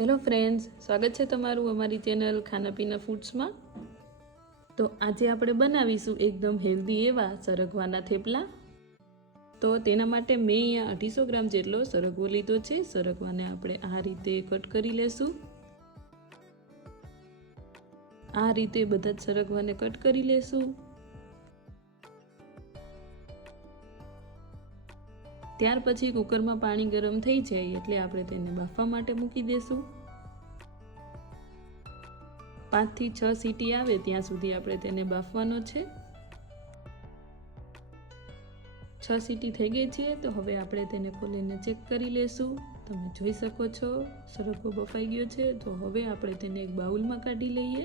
Hello friends, સ્વાગત છે તમારું અમારી ચેનલ ખાના પીના ફૂડ્સમાં। તો આજે આપણે બનાવીશું એકદમ હેલ્ધી એવા સરગવાના થેપલા। તો તેના માટે મેં અહીંયા 250 ગ્રામ જેટલો સરગવો લીધો છે। સરગવાને આપણે આ રીતે કટ કરી લેશું। આ રીતે બધા જ સરગવાને કટ કરી લેશું। ત્યાર પછી કુકરમાં પાણી ગરમ થઈ જાય એટલે આપણે તેને બાફવા માટે મૂકી દેશું। 5 થી 6 સીટી આવે ત્યાં સુધી આપણે તેને બાફવાનો છે। 6 સીટી થઈ ગઈ છે તો હવે આપણે તેને ખોલીને ચેક કરી લેશું। તમે જોઈ શકો છો સરગવો બફાઈ ગયો છે। તો હવે આપણે તેને એક બાઉલમાં કાઢી લઈએ।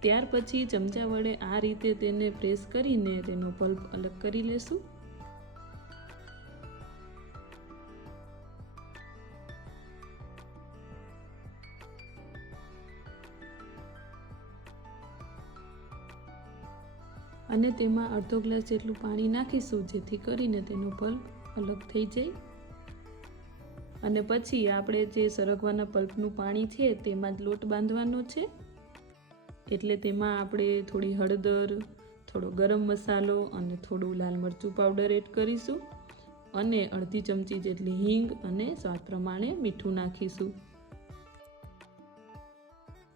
ત્યાર પછી ચમચા વડે આ રીતે તેને પ્રેસ કરીને તેનો પલ્પ અલગ કરી લેશું। અને તેમાં અડધો ગ્લાસ જેટલું પાણી નાખીશું જેથી કરીને તેનો પલ્પ અલગ થઈ જાય। અને પછી આપણે જે સરગવાના પલ્પનું પાણી છે તેમાં જ લોટ બાંધવાનો છે। એટલે તેમાં આપણે થોડી હળદર, થોડો ગરમ મસાલો અને થોડું લાલ મરચું પાવડર એડ કરીશું અને અડધી ચમચી જેટલી હિંગ અને સ્વાદ પ્રમાણે મીઠું નાખીશું।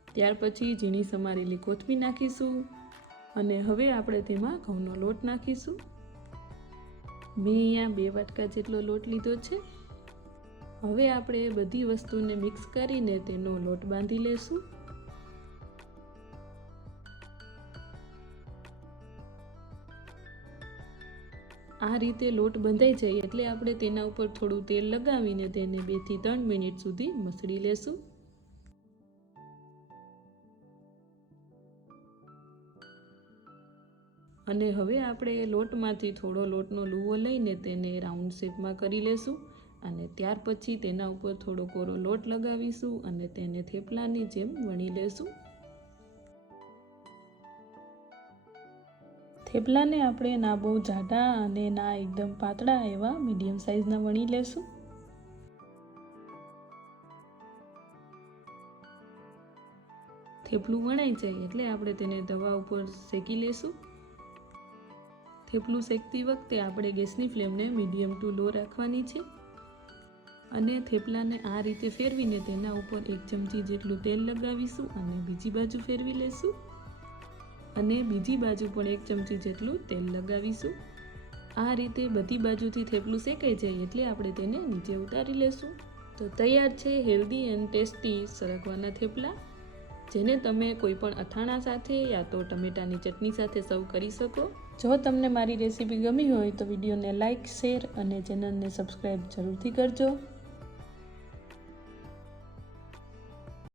ત્યાર પછી ઝીણી સમારેલી કોથમીર નાખીશું અને હવે આપણે તેમાં ઘઉંનો લોટ નાખીશું। મેં અહીંયા 2 વાટકા જેટલો લોટ લીધો છે। હવે આપણે બધી વસ્તુને મિક્સ કરીને તેનો લોટ બાંધી લેશું। આ રીતે લોટ બંધાઈ જાય એટલે આપણે તેના ઉપર થોડું તેલ લગાવીને તેને 2 થી 3 મિનિટ સુધી મસળી લેશું। અને હવે આપણે લોટમાંથી થોડો લોટનો લુવો લઈને તેને રાઉન્ડ શેપમાં કરી લેશું અને ત્યાર પછી તેના ઉપર થોડો કોરો લોટ લગાવીશું અને તેને થેપલાની જેમ વણી લેશું। થેપલાને આપણે ના બહુ જાડા અને ના એકદમ પાતળા એવા મીડિયમ સાઇઝના વણી લેશું। થેપલું વણાઈ જાય એટલે આપણે તેને તવા ઉપર શેકી લેશું। થેપલું શેકતી વખતે આપણે ગેસની ફ્લેમને મીડિયમ ટુ લો રાખવાની છે અને થેપલાને આ રીતે ફેરવીને તેના ઉપર 1 ચમચી જેટલું તેલ લગાવીશું અને બીજી બાજુ ફેરવી લેશું અને બીજી બાજુ પણ 1 ચમચી જેટલું તેલ લગાવીશું। આ રીતે બધી બાજુથી થેપલું શેકાઈ જાય એટલે આપણે તેને નીચે ઉતારી લેશું। તો તૈયાર છે હેલ્ધી એન્ડ ટેસ્ટી સરગવાના થેપલા, જેને તમે કોઈ પણ અથાણા સાથે યા તો ટમેટાની ચટણી સાથે સર્વ કરી શકો। જો તમને મારી રેસીપી ગમી હોય તો વિડીયોને લાઇક, શેર અને ચેનલને સબસ્ક્રાઈબ જરૂરથી કરજો।